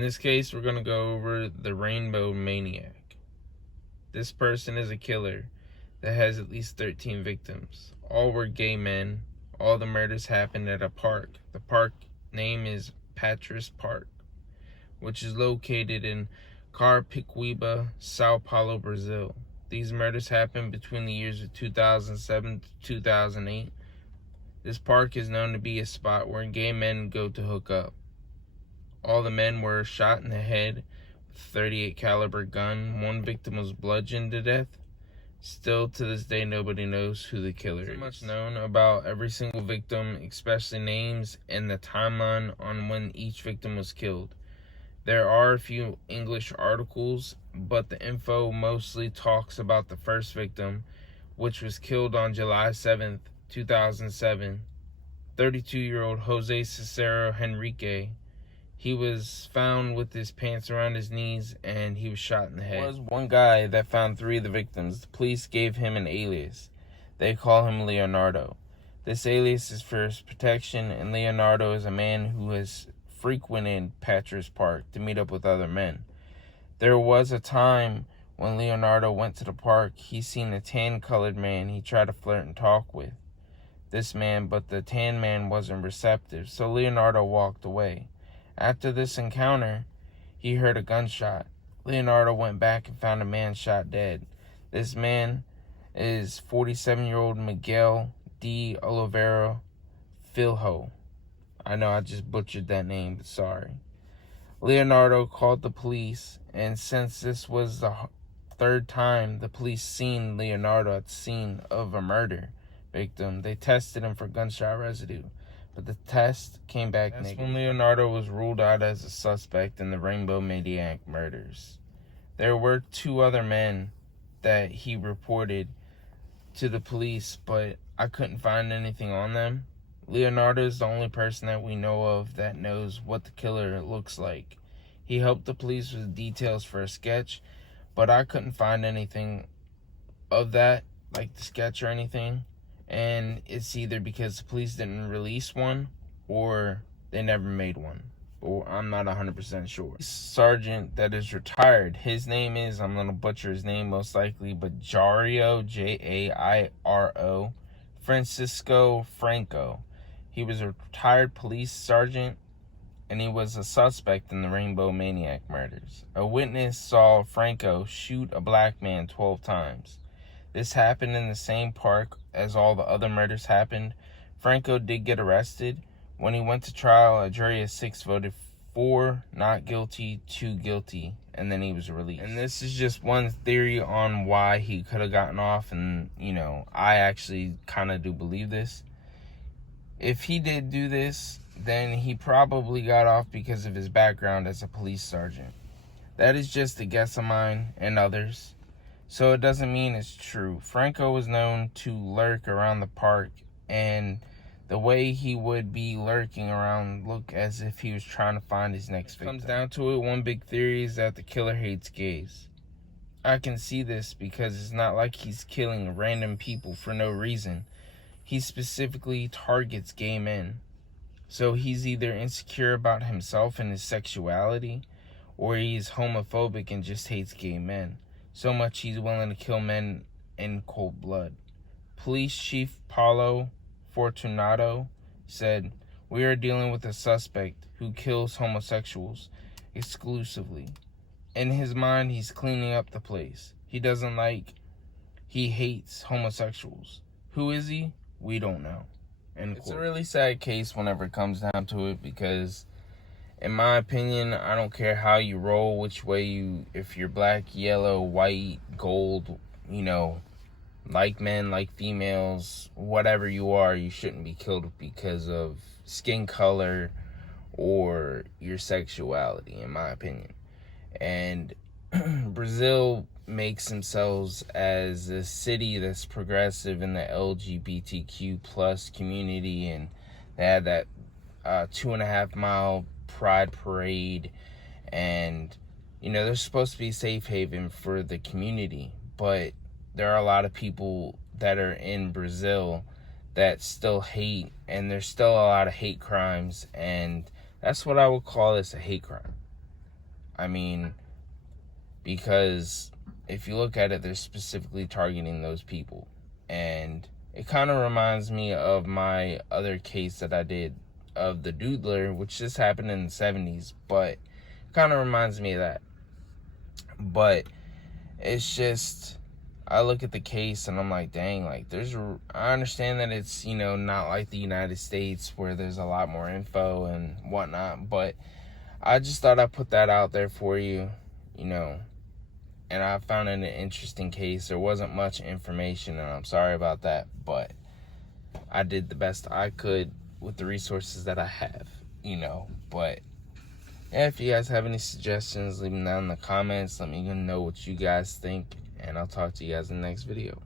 In this case, we're going to go over the Rainbow Maniac. This person is a killer that has at least 13 victims. All were gay men. All the murders happened at a park. The park name is Patras Park, which is located in Carapicuíba, Sao Paulo, Brazil. These murders happened between the years of 2007 to 2008. This park is known to be a spot where gay men go to hook up. All the men were shot in the head with a .38 caliber gun. One victim was bludgeoned to death. Still to this day, nobody knows who the killer is. There's much known about every single victim, especially names and the timeline on when each victim was killed. There are a few English articles, but the info mostly talks about the first victim, which was killed on July 7th, 2007. 32-year-old Jose Cicero Henrique. He was found with his pants around his knees and he was shot in the head. There was one guy that found 3 of the victims. The police gave him an alias. They call him Leonardo. This alias is for his protection, and Leonardo is a man who has frequented Patras Park to meet up with other men. There was a time when Leonardo went to the park. He seen a tan-colored man he tried to flirt and talk with this man, but the tan man wasn't receptive, so Leonardo walked away. After this encounter, he heard a gunshot. Leonardo went back and found a man shot dead. This man is 47-year-old Miguel de Oliveira Filho. I know I just butchered that name, but sorry. Leonardo called the police, and since this was the 3rd time the police seen Leonardo at the scene of a murder victim, they tested him for gunshot residue, but the test came back negative. That's when Leonardo was ruled out as a suspect in the Rainbow Maniac murders. There were 2 other men that he reported to the police, but I couldn't find anything on them. Leonardo is the only person that we know of that knows what the killer looks like. He helped the police with details for a sketch, but I couldn't find anything of that, like the sketch or anything. And it's either because the police didn't release one or they never made one. Or I'm not 100% sure. Sergeant that is retired, his name is, I'm going to butcher his name most likely, but Jairo, Jairo, Francisco Franco. He was a retired police sergeant, and he was a suspect in the Rainbow Maniac murders. A witness saw Franco shoot a black man 12 times. This happened in the same park as all the other murders happened. Franco did get arrested. When he went to trial, a jury of 6 voted 4 not guilty, 2 guilty, and then he was released. And this is just one theory on why he could have gotten off, and, I actually kind of do believe this. If he did do this, then he probably got off because of his background as a police sergeant. That is just a guess of mine and others, so it doesn't mean it's true. Franco was known to lurk around the park, and the way he would be lurking around look as if he was trying to find his next victim. Comes down to it, one big theory is that the killer hates gays. I can see this because it's not like he's killing random people for no reason. He specifically targets gay men. So he's either insecure about himself and his sexuality, or he's homophobic and just hates gay men. So much he's willing to kill men in cold blood. Police Chief Paulo Fortunato said, "We are dealing with a suspect who kills homosexuals exclusively. In his mind, he's cleaning up the place. He hates homosexuals. Who is he? We don't know." It's a really sad case whenever it comes down to it, because in my opinion, I don't care how you roll, which way if you're black, yellow, white, gold, like men, like females, whatever you are, you shouldn't be killed because of skin color or your sexuality, in my opinion. And Brazil makes themselves as a city that's progressive in the LGBTQ plus community, and they had that 2.5 mile pride parade, and they're supposed to be a safe haven for the community, but there are a lot of people that are in Brazil that still hate, and there's still a lot of hate crimes, and that's what I would call this, a hate crime. I mean, because if you look at it, they're specifically targeting those people. And it kind of reminds me of my other case that I did of the doodler, which just happened in the 70s, but kind of reminds me of that. But it's just, I look at the case and I'm like, dang, like I understand that it's, not like the United States where there's a lot more info and whatnot, but I just thought I'd put that out there for you, and I found it an interesting case. There wasn't much information, and I'm sorry about that, but I did the best I could with the resources that I have, but yeah, if you guys have any suggestions, leave them down in the comments. Let me know what you guys think, and I'll talk to you guys in the next video.